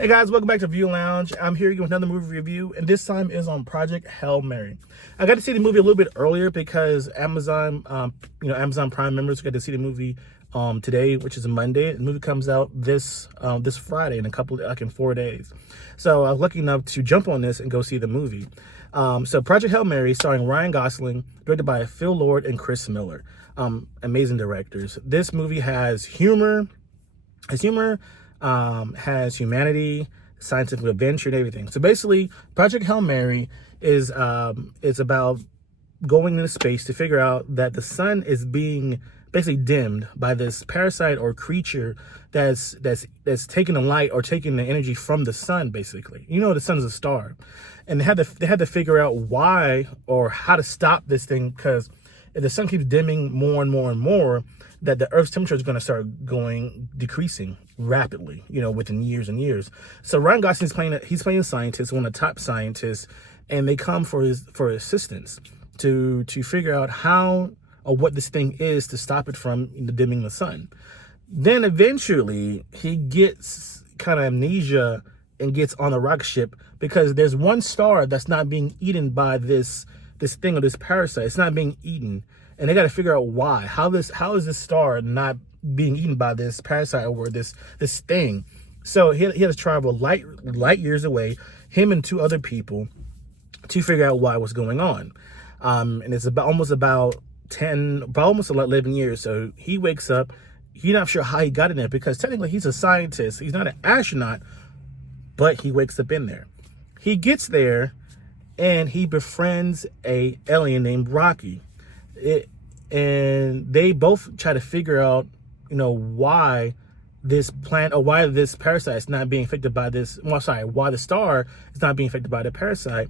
Hey guys, welcome back to View Lounge. I'm here with another movie review, and this time is on Project Hail Mary. I got to see the movie a little bit earlier because Amazon Prime members get to see the movie today, which is a Monday. The movie comes out this Friday in 4 days. So I was lucky enough to jump on this and go see the movie. So Project Hail Mary, starring Ryan Gosling, directed by Phil Lord and Chris Miller. Amazing directors. This movie has humor. Has humanity, scientific adventure, and everything. So basically, Project Hail Mary is about going into space to figure out that the sun is being basically dimmed by this parasite or creature that's taking the light or taking the energy from the sun. Basically, the sun is a star, and they had to figure out why or how to stop this thing, because if the sun keeps dimming more and more and more, that the Earth's temperature is going to start decreasing rapidly, within years and years. So Ryan Gosling's playing a scientist, one of the top scientists, and they come for assistance to figure out how or what this thing is to stop it from dimming the sun. Then eventually he gets kind of amnesia and gets on a rocket ship because there's one star that's not being eaten by this thing or this parasite. It's not being eaten. And they got to figure out why. How is this star not being eaten by this parasite or this thing? So he has to travel light years away, him and two other people, to figure out what's going on. And it's almost 11 years. So he wakes up. He's not sure how he got in there because technically he's a scientist. He's not an astronaut, but he wakes up in there. He gets there and he befriends a alien named Rocky. And they both try to figure out, why this plant or why this parasite is not being affected by why the star is not being affected by the parasite.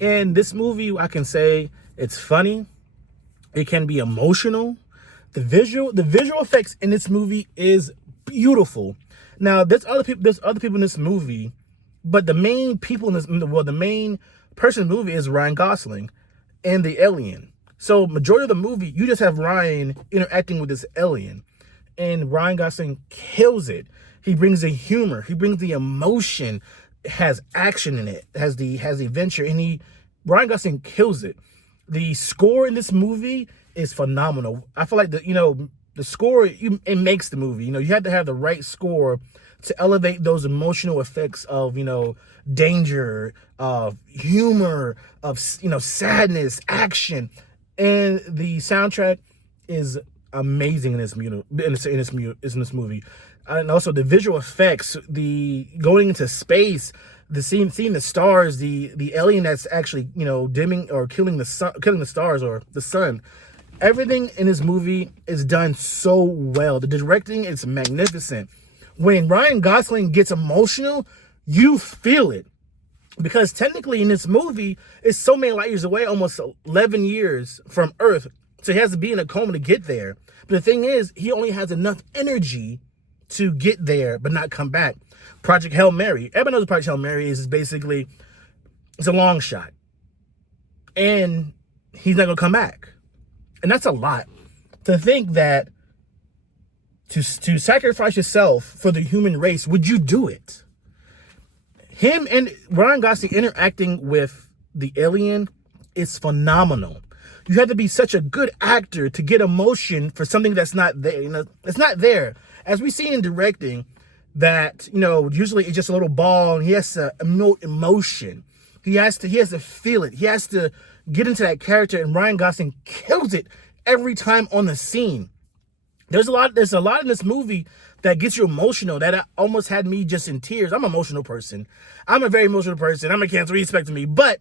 And this movie, I can say it's funny. It can be emotional. The visual effects in this movie is beautiful. Now, there's other people in this movie, but the main person in the movie is Ryan Gosling and the alien. So majority of the movie, you just have Ryan interacting with this alien, and Ryan Gosling kills it. He brings the humor, he brings the emotion, has action in it, has the adventure, and Ryan Gosling kills it. The score in this movie is phenomenal. I feel like the score, it makes the movie. You have to have the right score to elevate those emotional effects of danger, of humor, of sadness, action. And the soundtrack is amazing in this movie, and also the visual effects, the going into space, seeing the stars, the alien that's actually dimming or killing the stars or the sun. Everything in this movie is done so well. The directing is magnificent. When Ryan Gosling gets emotional, you feel it. Because technically in this movie, it's so many light years away, almost 11 years from Earth. So he has to be in a coma to get there. But the thing is, he only has enough energy to get there, but not come back. Project Hail Mary. Everybody knows what Project Hail Mary is basically, it's a long shot. And he's not going to come back. And that's a lot. To think that to sacrifice yourself for the human race, would you do it? Him and Ryan Gosling interacting with the alien is phenomenal. You have to be such a good actor to get emotion for something that's not there. It's not there. As we see in directing, that usually it's just a little ball, and he has to emote emotion. He has to feel it. He has to get into that character, and Ryan Gosling kills it every time on the scene. There's a lot in this movie that gets you emotional, that almost had me just in tears. I'm an emotional person. I'm a very emotional person. I'm a Cancer, respect to me. But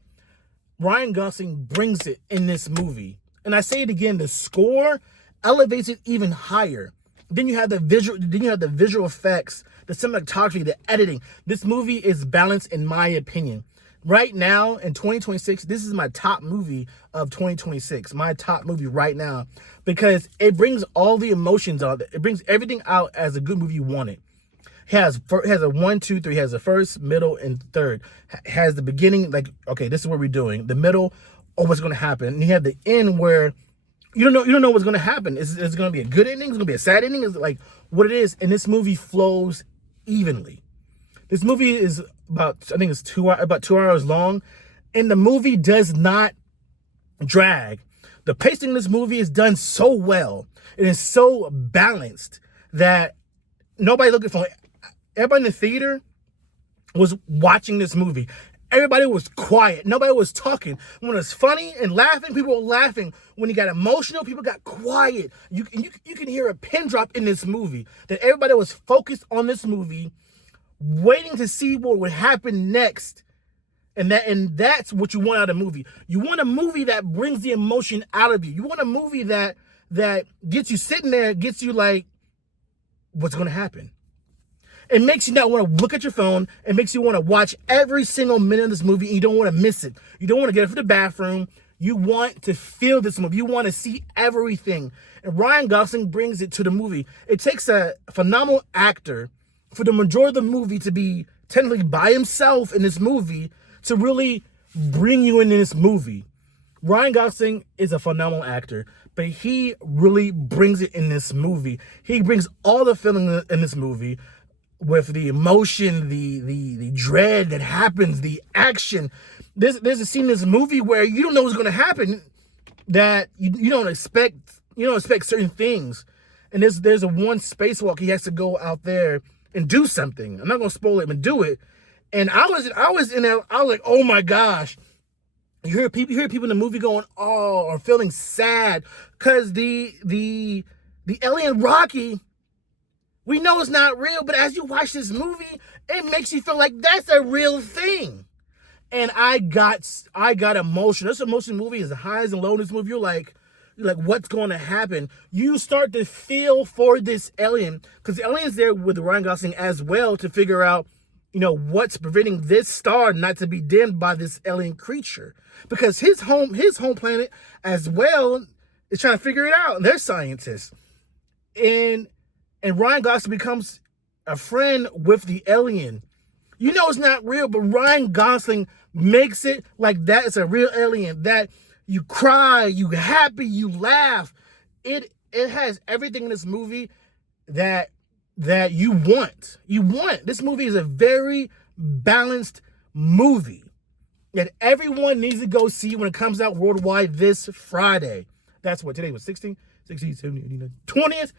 Ryan Gosling brings it in this movie. And I say it again, the score elevates it even higher. Then you have the visual effects, the cinematography, the editing. This movie is balanced in my opinion. Right now, in 2026, this is my top movie of 2026. My top movie right now. Because it brings all the emotions out. It brings everything out as a good movie you want it. It has a 1, 2, 3. It has the first, middle, and third. It has the beginning, like, okay, this is what we're doing. The middle, oh, what's going to happen. And you have the end where you don't know what's going to happen. Is it going to be a good ending? Is it going to be a sad ending? Is it like what it is? And this movie flows evenly. This movie is about, I think it's about 2 hours long, and the movie does not drag. The pacing in this movie is done so well. It is so balanced that nobody looking for it. Everybody in the theater was watching this movie. Everybody was quiet. Nobody was talking. When it's funny and laughing, people were laughing. When it got emotional, people got quiet. You can hear a pin drop in this movie. That everybody was focused on this movie, waiting to see what would happen next. And that's what you want out of a movie. You want a movie that brings the emotion out of you. You want a movie that gets you sitting there, gets you like, what's going to happen? It makes you not want to look at your phone. It makes you want to watch every single minute of this movie, and you don't want to miss it. You don't want to get up from the bathroom. You want to feel this movie. You want to see everything. And Ryan Gosling brings it to the movie. It takes a phenomenal actor for the majority of the movie to be technically by himself in this movie to really bring you into this movie. Ryan Gosling is a phenomenal actor, but he really brings it in this movie. He brings all the feeling in this movie, with the emotion, the dread that happens, the action. There's a scene in this movie where you don't know what's going to happen, that you don't expect certain things. And there's a one spacewalk. He has to go out there and do something. I'm not going to spoil it, but do it. And I was in there. I was like, oh my gosh. You hear people in the movie going, oh, or feeling sad because the alien Rocky, we know it's not real, but as you watch this movie, it makes you feel like that's a real thing. And I got emotional. This emotional movie is the highs and lows in this movie. You're like, what's going to happen? You start to feel for this alien, because the alien's there with Ryan Gosling as well to figure out, what's preventing this star not to be dimmed by this alien creature. Because his home planet as well is trying to figure it out. And they're scientists. And Ryan Gosling becomes a friend with the alien. It's not real, but Ryan Gosling makes it like that is a real alien. That you cry, you happy, you laugh. It has everything in this movie that you want. This movie is a very balanced movie that everyone needs to go see when it comes out worldwide this Friday. That's what today was, 16, 17, 18, 20th.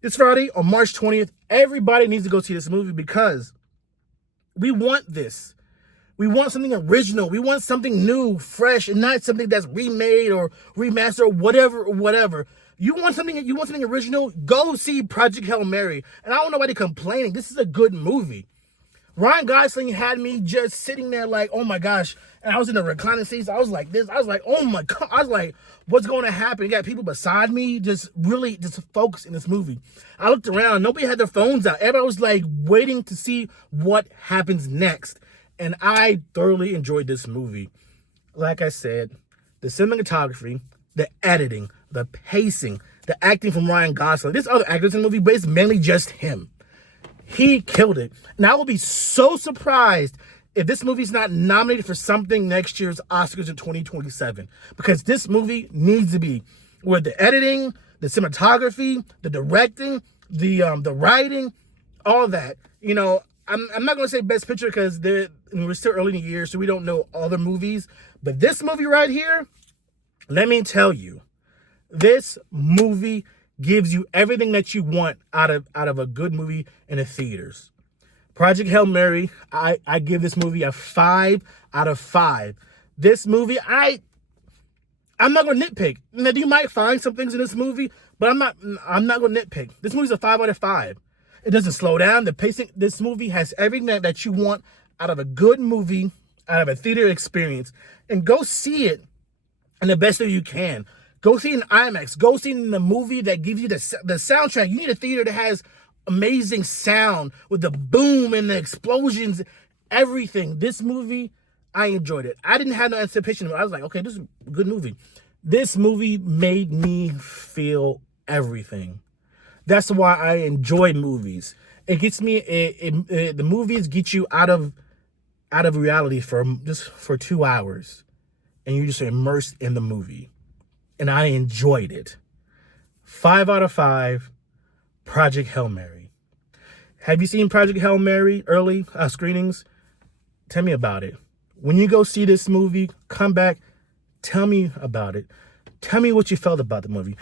This Friday on March 20th, everybody needs to go see this movie because we want this. We want something original. We want something new, fresh, and not something that's remade or remastered or whatever. You want something original? Go see Project Hail Mary. And I don't know nobody complaining. This is a good movie. Ryan Gosling had me just sitting there like, oh my gosh. And I was in the reclining seats. I was like this. I was like, oh my God. I was like, what's going to happen? You got people beside me just focused in this movie. I looked around. Nobody had their phones out. Everybody was like waiting to see what happens next. And I thoroughly enjoyed this movie. Like I said, the cinematography, the editing, the pacing, the acting from Ryan Gosling. There's other actors in the movie, but it's mainly just him. He killed it. And I will be so surprised if this movie's not nominated for something next year's Oscars in 2027. Because this movie needs to be. With the editing, the cinematography, the directing, the writing, all that. I'm not going to say Best Picture because we're still early in the year, so we don't know all the movies. But this movie right here, let me tell you, this movie gives you everything that you want out of a good movie in the theaters. Project Hail Mary, I give this movie a 5 out of 5. This movie, I'm not going to nitpick. Now, you might find some things in this movie, but I'm not going to nitpick. This movie's a 5 out of 5. It doesn't slow down. The pacing, this movie has everything that you want out of a good movie, out of a theater experience. And go see it in the best way you can. Go see it in IMAX. Go see it in the movie that gives you the soundtrack. You need a theater that has amazing sound with the boom and the explosions, everything. This movie, I enjoyed it. I didn't have no anticipation. I was like, okay, this is a good movie. This movie made me feel everything. That's why I enjoy movies. It gets me. The movies get you out of reality for 2 hours, and you're just immersed in the movie. And I enjoyed it. 5 out of 5. Project Hail Mary. Have you seen Project Hail Mary early screenings? Tell me about it. When you go see this movie, come back, tell me about it. Tell me what you felt about the movie.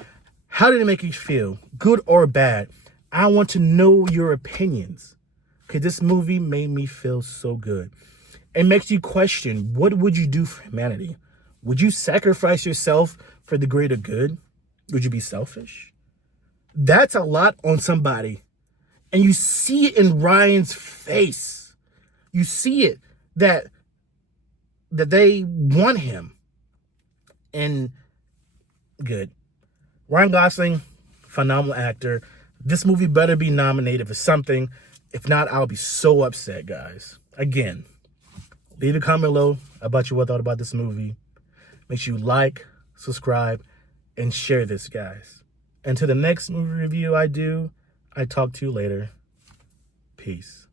How did it make you feel? Good or bad? I want to know your opinions. Because this movie made me feel so good. It makes you question, what would you do for humanity? Would you sacrifice yourself for the greater good? Would you be selfish? That's a lot on somebody. And you see it in Ryan's face. You see it that they want him. And good. Ryan Gosling, phenomenal actor. This movie better be nominated for something. If not, I'll be so upset, guys. Again, leave a comment below about what you thought about this movie. Make sure you like, subscribe, and share this, guys. Until the next movie review I do, I talk to you later. Peace.